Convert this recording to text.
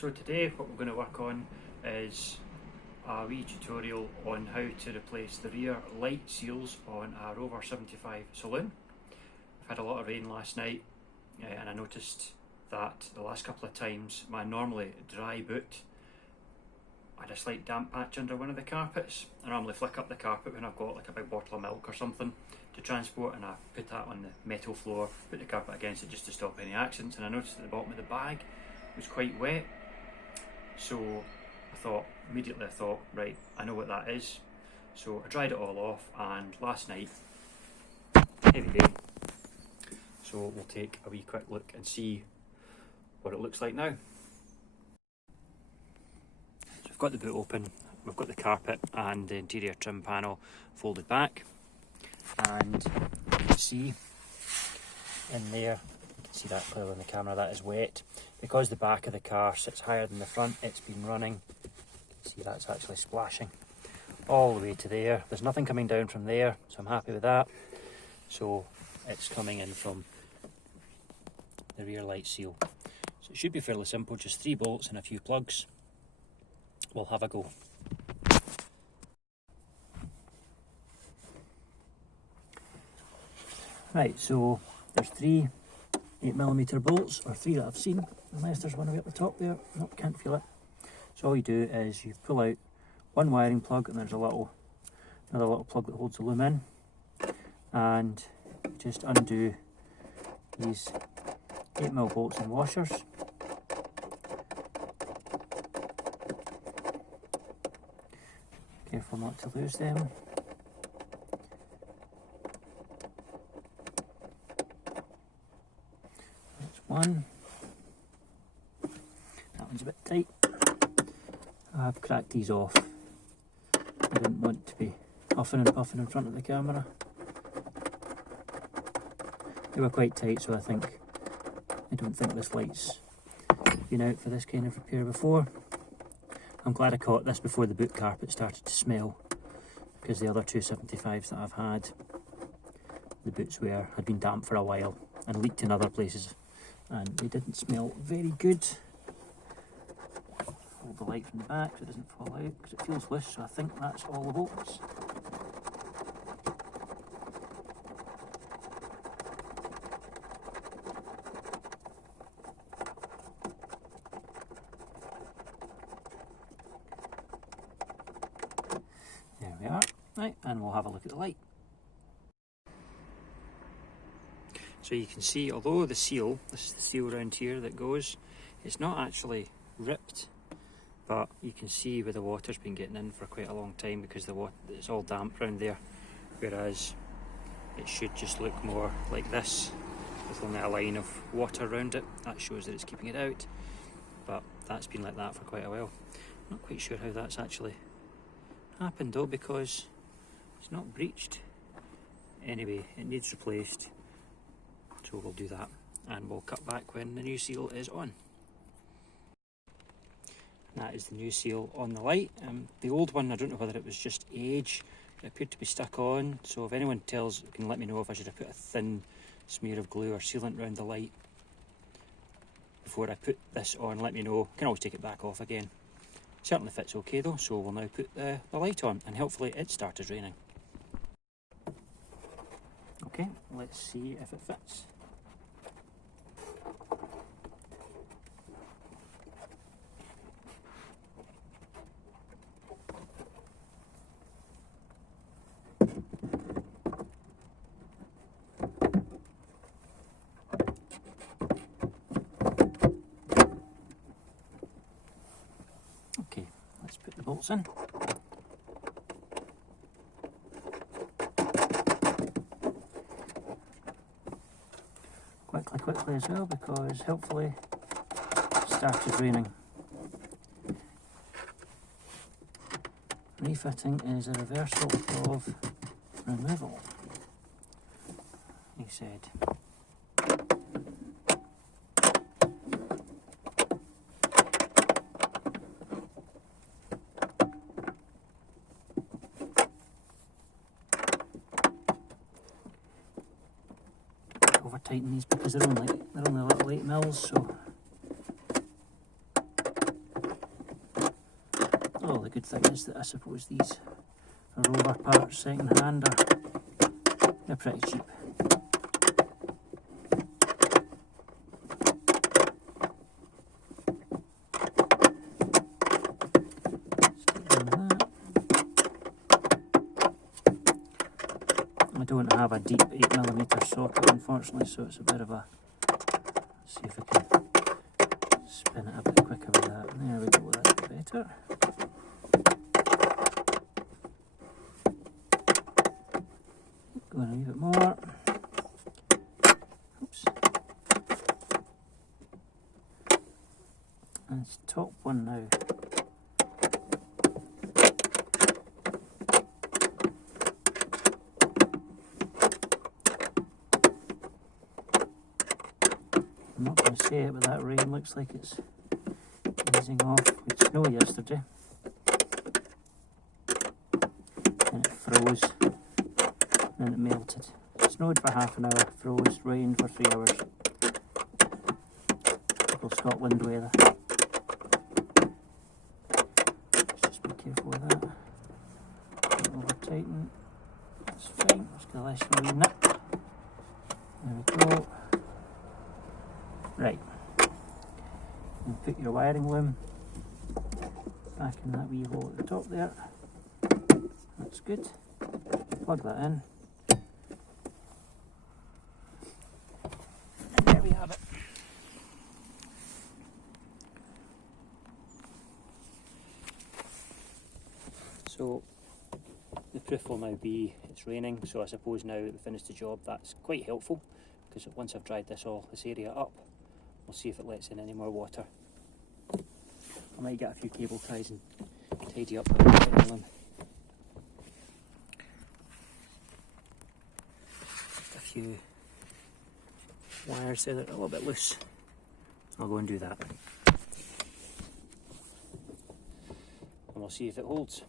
So today what we're going to work on is a wee tutorial on how to replace the rear light seals on a Rover 75 Saloon. I've had a lot of rain last night and I noticed that the last couple of times my normally dry boot had a slight damp patch under one of the carpets. I normally flick up the carpet when I've got like a big bottle of milk or something to transport, and I put that on the metal floor, put the carpet against it just to stop any accidents, and I noticed at the bottom of the bag was quite wet. So immediately I thought, right, I know what that is. So I dried it all off, and last night, heavy day, so we'll take a wee quick look and see what it looks like now. So we've got the boot open, we've got the carpet and the interior trim panel folded back, and you can see in there, you can see that clearly on the camera, that is wet. Because the back of the car sits higher than the front, it's been running. You can see that's actually splashing all the way to there. There's nothing coming down from there, so I'm happy with that. So it's coming in from the rear light seal. So it should be fairly simple, just 3 bolts and a few plugs. We'll have a go. Right, so there's 3 8mm bolts, or 3 that I've seen, unless there's one way up the top there. Nope, can't feel it. So all you do is you pull out one wiring plug, and there's another little plug that holds the loom in, and just undo these 8mm bolts and washers. Careful not to lose them. One. That one's a bit tight. I've cracked these off. I didn't want to be huffing and puffing in front of the camera. They were quite tight, so I don't think this light's been out for this kind of repair before. I'm glad I caught this before the boot carpet started to smell, because the other 2 75s that I've had, the boots had been damp for a while and leaked in other places, and they didn't smell very good. Hold the light from the back so it doesn't fall out, because it feels loose, so I think that's all the bolts. There we are. Right, and we'll have a look at the light. So you can see, although the seal, this is the seal around here that goes, it's not actually ripped, but you can see where the water's been getting in for quite a long time, because it's all damp around there, whereas it should just look more like this with only a line of water around it. That shows that it's keeping it out, but that's been like that for quite a while. I'm not quite sure how that's actually happened though, because it's not breached. Anyway, it needs replaced. So we'll do that, and we'll cut back when the new seal is on. That is the new seal on the light. The old one, I don't know whether it was just age, it appeared to be stuck on, so if anyone can let me know if I should have put a thin smear of glue or sealant around the light before I put this on. Let me know. Can always take it back off again. Certainly fits okay though, so we'll now put the light on, and hopefully it started raining. Okay, let's see if it fits. Okay, let's put the bolts in. Quickly as well, because hopefully it started raining. Refitting is a reversal of removal, he said. Over tighten these because they're only little 8 mils, so good thing is that I suppose these Rover parts second hand they're pretty cheap. I don't have a deep 8mm socket unfortunately, so it's a bit of a, let's see if I can spin it a bit quicker with that. There we go, that's a bit better. Going a wee bit more. Oops. That's top one now. I'm not going to say it, but that rain looks like it's easing off. It snowed yesterday. And it froze. And it melted. It snowed for half an hour, froze, rained for 3 hours. Typical Scotland weather. Let's just be careful with that. Don't over tighten. That's fine. Just get a less wee nip. There we go. Right. And put your wiring loom back in that wee hole at the top there. That's good. Plug that in. And there we have it. So the proof will now be it's raining, so I suppose now that we finished the job that's quite helpful, because once I've dried this area up, we'll see if it lets in any more water. I might get a few cable ties and tidy up the wiring loom. Just a few wires there that are a little bit loose. I'll go and do that. And we'll see if it holds.